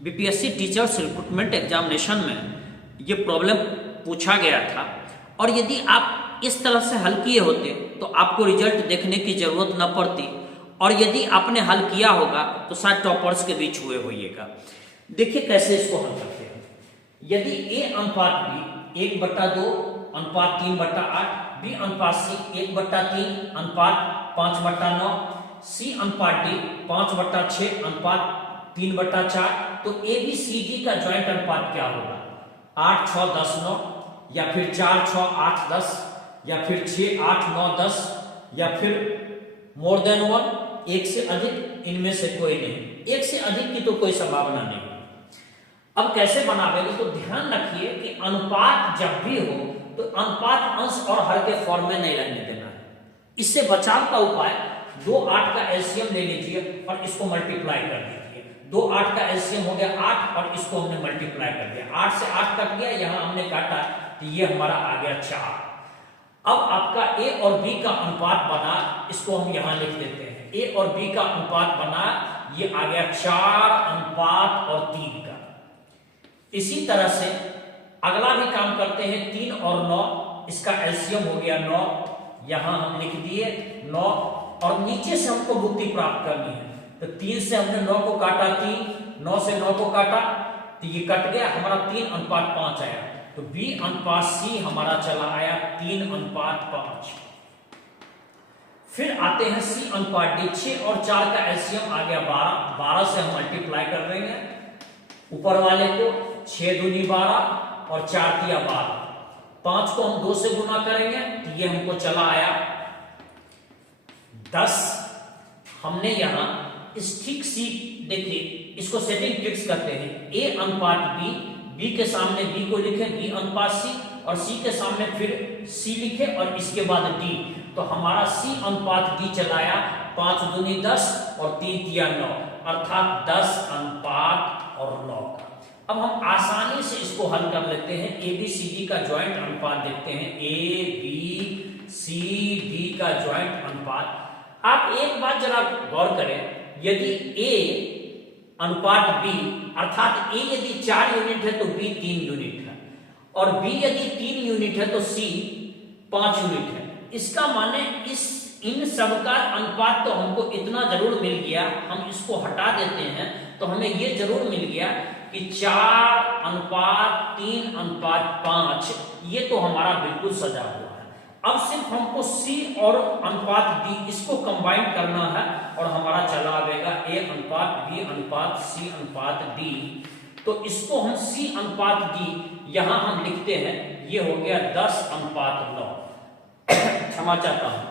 BPSC teachers recruitment examination में ये problem पूछा गया था और यदि आप इस तरह से हल किए होते तो आपको रिजल्ट देखने की जरूरत न पड़ती और यदि आपने हल किया होगा तो शायद टॉपर्स के बीच हुए होइएगा। देखिए कैसे इसको हल करते हैं। यदि a अनुपात b 1/2 अनुपात 3/8, b अनुपात c 1/3 अनुपात 5/9, c अनुपात d 5/6 अनुपात 3/4, तो ABCD का ज्वाइंट अनुपात क्या होगा? 8, 6, 10, 9, या फिर 4, 6, 8, 10, या फिर 6, 8, 9, 10, या फिर मोर देन 1, एक से अधिक, इनमें से कोई नहीं। एक से अधिक की तो कोई संभावना नहीं। अब कैसे बनावेंगे तो ध्यान रखिए कि अनुपात जब भी हो तो अनुपात अंश और हर के फॉर्म में नहीं रहने देना है। इससे बचाव का उपाय 2 8 का एलसीएम ले लीजिए और इसको मल्टीप्लाई कर दीजिए। 2 8 का एलसीएम हो गया 8 और इसको हमने मल्टीप्लाई कर दिया। 8 से 8 कट गया, यहां हमने काटा तो ये हमारा आ गया 4। अब आपका ए और बी का अनुपात बना, इसको हम यहां लिख देते हैं। ए और बी का अनुपात बना, ये आ गया 4 अनुपात और 3 का। इसी तरह से अगला भी काम करते हैं। 3 और 9, इसका एलसीएम हो गया 9, यहां हम लिख दिए 9 और नीचे से हमको मुक्ति प्राप्त करनी है। तो 3 से हमने 9 को काटा, 3, 9 से 9 को काटा तो ये कट गया, हमारा 3 अनुपात 5 आया। तो B अनुपात C हमारा चला आया 3 अनुपात 5। फिर आते हैं C अनुपात D। 6 और 4 का एलसीएम आ गया 12। 12 से हम मल्टीप्लाई कर देंगे ऊपर वाले को। 6 दूनी 12 और 4 तिया 12। 5 को हम 2 से गुना करेंगे तो ये हमको चला आया 10। हमने यहां इस ठीक सी, देखिए इसको सेटिंग ट्रिक्स करते हैं। A अनुपात B, B के सामने B को लिखे, B अनुपात C, और C के सामने फिर C लिखे और इसके बाद D। तो हमारा C अनुपात D चलाया 5 दूनी 10 और 3 तिया 9, अर्थात 10 अनुपात और 9 का। अब हम आसानी से इसको हल कर लेते हैं। ABCD का ज्वाइंट अनुपात देखते हैं। ABCD का ज्वाइंट अनुपात, आप एक बात जरा गौर करें। यदि A अनुपात B, अर्थात A यदि 4 यूनिट है तो B 3 यूनिट है, और B यदि 3 यूनिट है तो C 5 यूनिट है। इसका माने इन सब का अनुपात तो हमको इतना जरूर मिल गया। हम इसको हटा देते हैं तो हमें ये जरूर मिल गया कि 4 अनुपात 3 अनुपात 5, ये तो हमारा बिल्कुल सजा हुआ है। अब सिर्फ हमको C और अनुपात D इसको कंबाइन करना है और हमारा चला आएगा A अनुपात B अनुपात C अनुपात D। तो इसको हम C अनुपात D यहां हम लिखते हैं, ये हो गया 10 अनुपात 9। क्षमा चाहता हूं।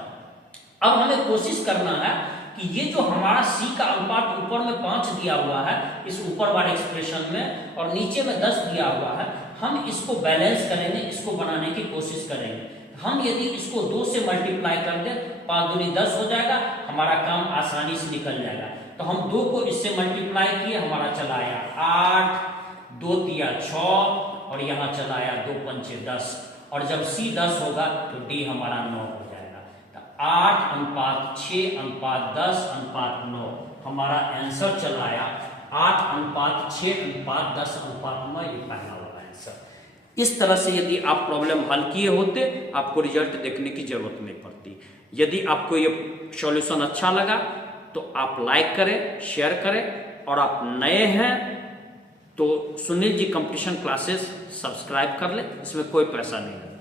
अब हमें कोशिश करना है कि ये जो हमारा C का अनुपात ऊपर में 5 दिया हुआ है इस ऊपर वाले एक्सप्रेशन में, और नीचे में 10 दिया हुआ है, हम इसको बैलेंस करेंगे, इसको बनाने की कोशिश करेंगे। हम यदि इसको 2 से मल्टीप्लाई कर दें, 5 दूनी 10 हो जाएगा, हमारा काम आसानी से निकल जाएगा। तो हम 2 को इससे मल्टीप्लाई किए, हमारा चला आया 8, 2 तिया 6, और यहाँ चला आया 2 पंचे 10, और जब C 10 होगा तो D हमारा 9 हो जाएगा। तो 8 अनुपात 6 अनुपात 10 अनुपात 9 हमारा आंसर चला आया 8 अनुपात 6 अनुपात 10 अनुपात 9, ये पहला वाला आंसर। इस तरह से यदि आप प्रॉब्लम हल किए होते, आपको रिजल्ट देखने की जरूरत नहीं पड़ती। यदि आपको ये सॉल्यूशन अच्छा लगा तो आप लाइक करें, शेयर करें, और आप नए हैं तो Sunil ji competition classes subscribe कर लें, इसमें कोई पैसा नहीं लगता।